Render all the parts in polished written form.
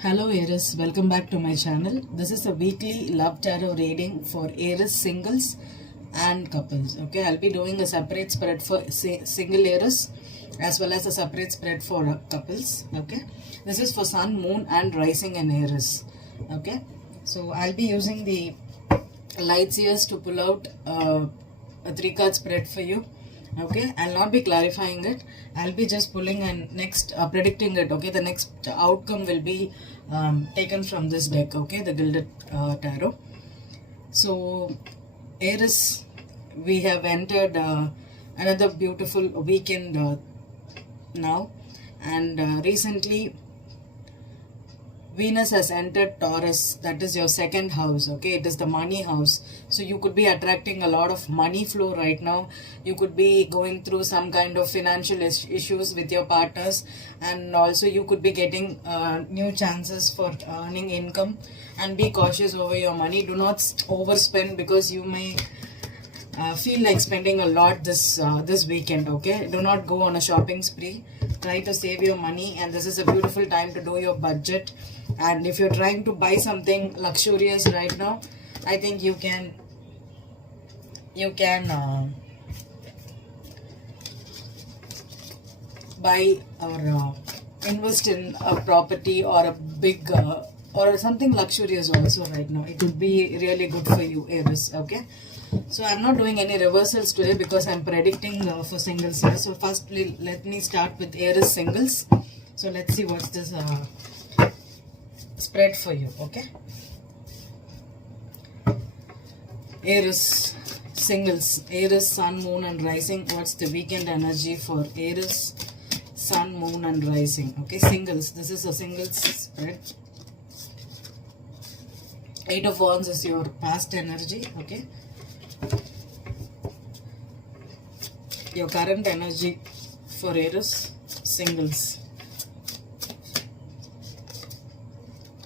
Hello Aries, welcome back to my channel. This is a weekly love tarot reading for Aries singles and couples. Okay, I'll be doing a separate spread for single Aries as well as a separate spread for couples. Okay, this is for Sun, Moon and Rising in Aries. Okay, so I'll be using the light seers to pull out a 3-card spread for you. Okay, I'll not be clarifying it. I'll be just pulling and next predicting it. Okay, the next outcome will be taken from this deck. Okay, the Gilded Tarot. So Aries, we have entered another beautiful weekend now, and recently Venus has entered Taurus, that is your second house. Okay, it is the money house. So you could be attracting a lot of money flow right now. You could be going through some kind of financial issues with your partners, and also you could be getting new chances for earning income. And be cautious over your money. Do not overspend because you may feel like spending a lot this weekend. Okay, do not go on a shopping spree. Try to save your money, and this is a beautiful time to do your budget. And if you're trying to buy something luxurious right now, I think you can buy or invest in a property or a big or something luxurious also right now. It would be really good for you, Aries. Okay, so I'm not doing any reversals today because I'm predicting for singles here. So first let me start with Aries singles. So let's see what's this spread for you. Okay, Aries singles, Aries, Sun, Moon and Rising. What's the weekend energy for Aries, Sun, Moon and Rising? Okay, singles, this is a singles spread. 8 of Wands is your past energy. Okay, your current energy for Aries singles.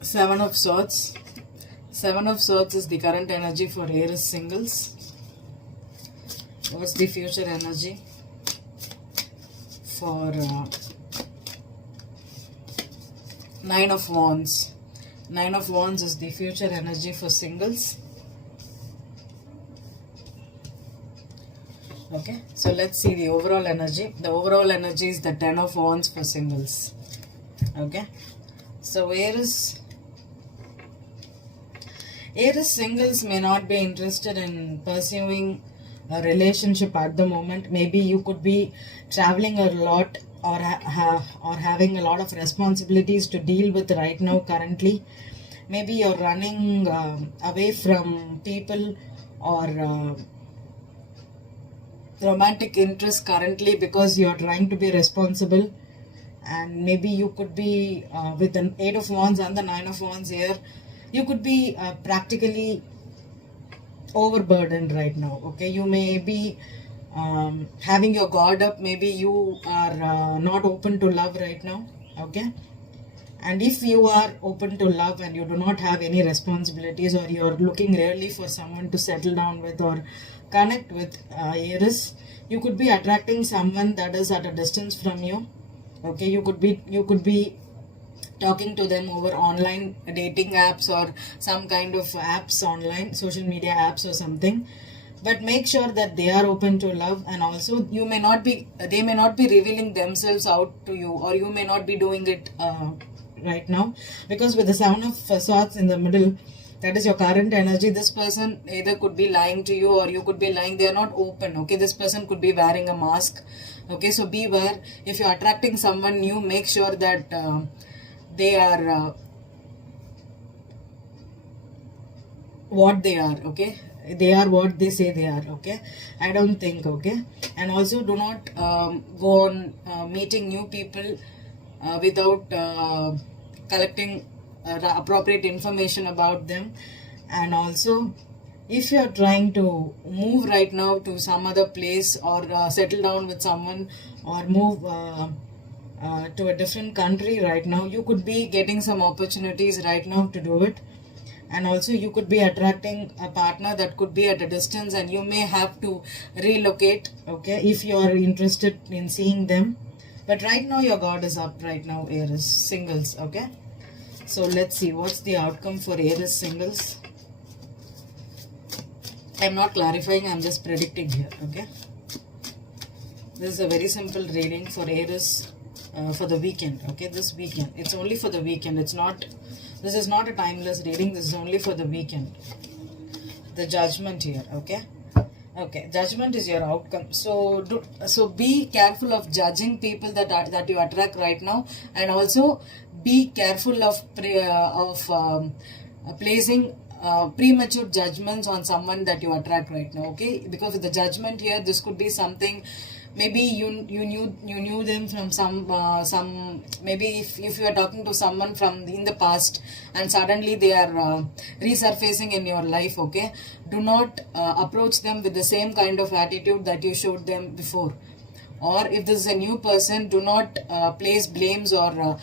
7 of Swords. 7 of Swords is the current energy for Aries singles. What's the future energy for 9 of Wands? 9 of Wands is the future energy for singles. Okay, so let's see the overall energy. The overall energy is the 10 of Wands for singles. Okay, so Aries singles may not be interested in pursuing a relationship at the moment. Maybe you could be traveling a lot or having a lot of responsibilities to deal with right now currently. Maybe you're running away from people or romantic interest currently because you're trying to be responsible. And maybe you could be with the 8 of Wands and the 9 of Wands here, you could be practically overburdened right now. Okay, you may be having your guard up. Maybe you are not open to love right now. Okay, and if you are open to love and you do not have any responsibilities, or you're looking really for someone to settle down with or connect with, Aries, you could be attracting someone that is at a distance from you. Okay, you could be talking to them over online dating apps or some kind of apps, online social media apps or something. But make sure that they are open to love, and also they may not be revealing themselves out to you, or you may not be doing it right now, because with the 7 of Swords in the middle, that is your current energy. This person either could be lying to you, or you could be lying. They are not open. Okay, this person could be wearing a mask. Okay, so beware. If you're attracting someone new, make sure that they are what they are. Okay, they are what they say they are. Okay, I don't think. Okay, and also do not go on meeting new people without collecting appropriate information about them. And also, if you are trying to move right now to some other place, or settle down with someone, or move to a different country right now, you could be getting some opportunities right now to do it. And also you could be attracting a partner that could be at a distance, and you may have to relocate. Okay, if you are interested in seeing them. But right now your guard is up right now, Aries singles. Okay, So let's see what's the outcome for Aries singles. I'm not clarifying, I'm just predicting here, okay? This is a very simple reading for Aries for the weekend, okay? This weekend. It's only for the weekend. This is not a timeless reading. This is only for the weekend. The Judgment here, okay? Okay, Judgment is your outcome. So be careful of judging people that you attract right now, and also be careful of placing premature judgments on someone that you attract right now, okay? Because with the Judgment here, this could be something. Maybe you knew them from some maybe if you are talking to someone from in the past and suddenly they are resurfacing in your life, okay? Do not approach them with the same kind of attitude that you showed them before. Or if this is a new person, do not place blames or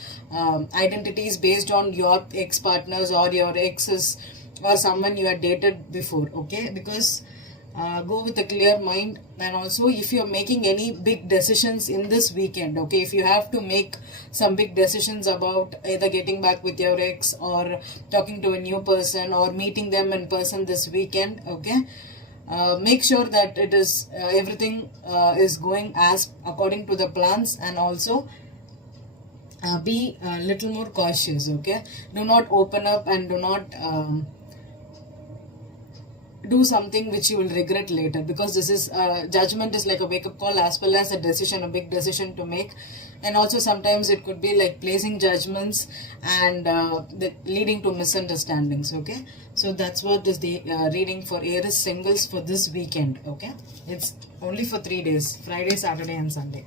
identities based on your ex-partners or your exes or someone you had dated before, okay? Because go with a clear mind. And also if you're making any big decisions in this weekend, okay, if you have to make some big decisions about either getting back with your ex or talking to a new person or meeting them in person this weekend, okay, make sure that it is everything is going as according to the plans. And also be a little more cautious, okay? Do not open up and do not do something which you will regret later, because this is Judgment is like a wake-up call as well as a big decision to make. And also sometimes it could be like placing judgments and leading to misunderstandings, okay? So that's what is the reading for Aries singles for this weekend, okay? It's only for 3 days, Friday, Saturday and Sunday.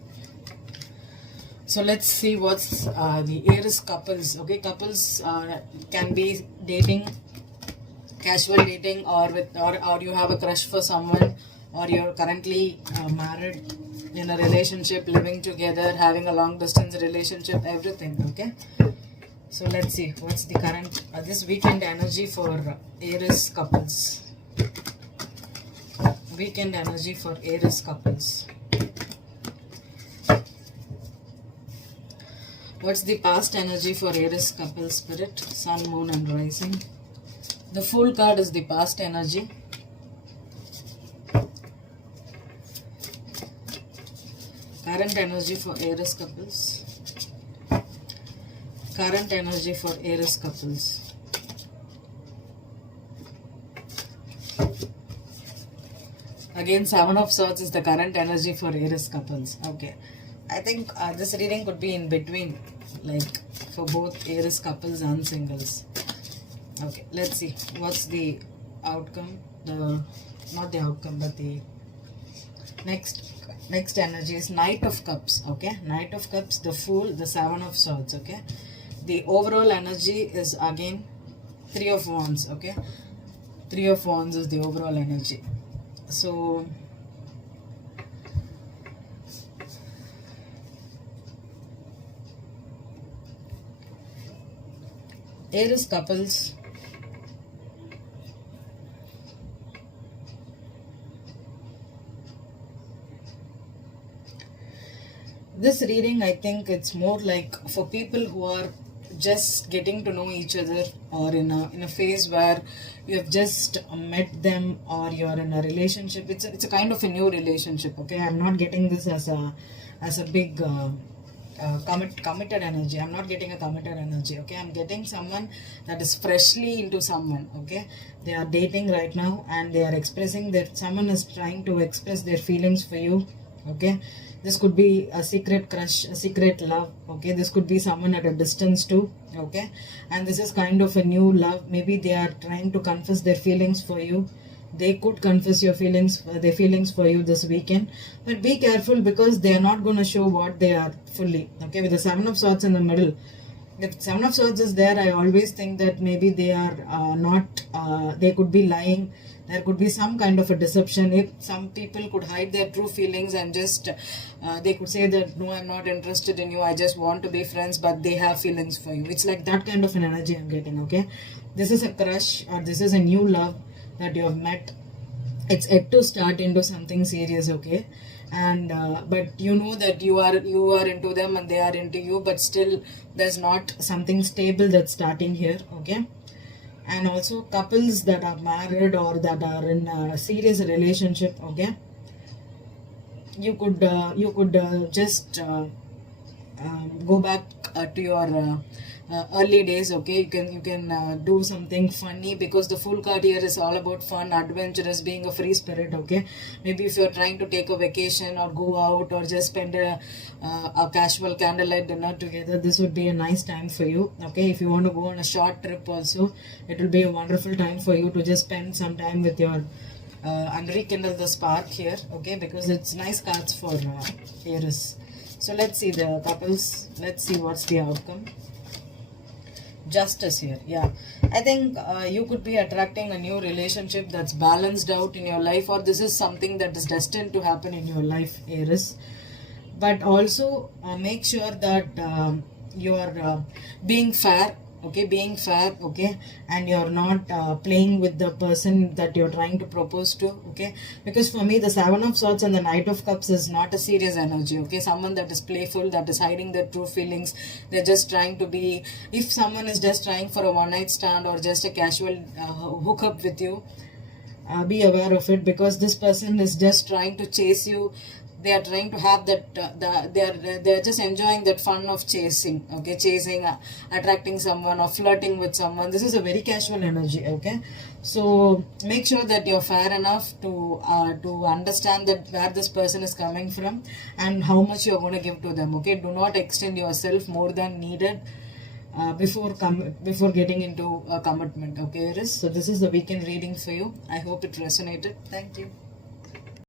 So let's see what's the Aries couples, okay? Couples can be dating, casual dating, or you have a crush for someone, or you're currently married in a relationship, living together, having a long distance relationship, everything, okay? So let's see what's the current this weekend energy for Aries couples. Weekend energy for Aries couples. What's the past energy for Aries couple? Spirit, Sun, Moon and Rising. The Fool card is the past energy. Current energy for Aries couples. Current energy for Aries couples. Again, Seven of Swords is the current energy for Aries couples. Okay, I think this reading could be in between, like for both Aries couples and singles. Okay, let's see what's the outcome. Not the outcome, but the next energy is Knight of Cups. Okay, Knight of Cups, the Fool, the Seven of Swords. Okay, the overall energy is again Three of Wands. Okay, Three of Wands is the overall energy. So Aries couples, this reading, I think it's more like for people who are just getting to know each other, or in a phase where you have just met them, or you're in a relationship. It's a kind of a new relationship. Okay, I'm not getting this as a big committed energy. I'm not getting a committed energy. Okay, I'm getting someone that is freshly into someone. Okay, they are dating right now and they are expressing that someone is trying to express their feelings for you. Okay, this could be a secret crush, a secret love. Okay, this could be someone at a distance too. Okay, and this is kind of a new love. Maybe they are trying to confess their feelings for you. They could confess their feelings for you this weekend, but be careful, because they are not going to show what they are fully. Okay, with the Seven of Swords in the middle, if Seven of Swords is there, I always think that maybe they are not, they could be lying. There could be some kind of a deception. If some people could hide their true feelings and just they could say that, no, I'm not interested in you, I just want to be friends, but they have feelings for you. It's like that kind of an energy I'm getting. Okay, this is a crush, or this is a new love that you have met. It's yet to start into something serious. Okay, and but you know that you are into them and they are into you, but still there's not something stable that's starting here. Okay. And also couples that are married or that are in a serious relationship. Okay, you could just go back to your early days. Okay, you can do something funny, because the full card here is all about fun, adventurous, being a free spirit. Okay, maybe if you're trying to take a vacation or go out or just spend a casual candlelight dinner together, this would be a nice time for you. Okay, if you want to go on a short trip also, it will be a wonderful time for you to just spend some time with your and rekindle the spark here. Okay, because it's nice cards for Aries. So let's see the couples. Let's see what's the outcome. Justice here. Yeah, I think you could be attracting a new relationship that's balanced out in your life, or this is something that is destined to happen in your life, Aries. But also make sure that you're being fair. Okay, being fair. Okay, and you're not playing with the person that you're trying to propose to. Okay, because for me the Seven of Swords and the Knight of Cups is not a serious energy. Okay, someone that is playful, that is hiding their true feelings, they're just trying to be, if someone is just trying for a one night stand or just a casual hookup with you, be aware of it, because this person is just trying to chase you. They are trying to have that they're just enjoying that fun of chasing. Okay, chasing, attracting someone or flirting with someone. This is a very casual energy. Okay, so make sure that you're fair enough to understand that where this person is coming from and how much you're going to give to them. Okay, do not extend yourself more than needed before getting into a commitment. Okay, Iris, so this is the weekend reading for you. I hope it resonated. Thank you.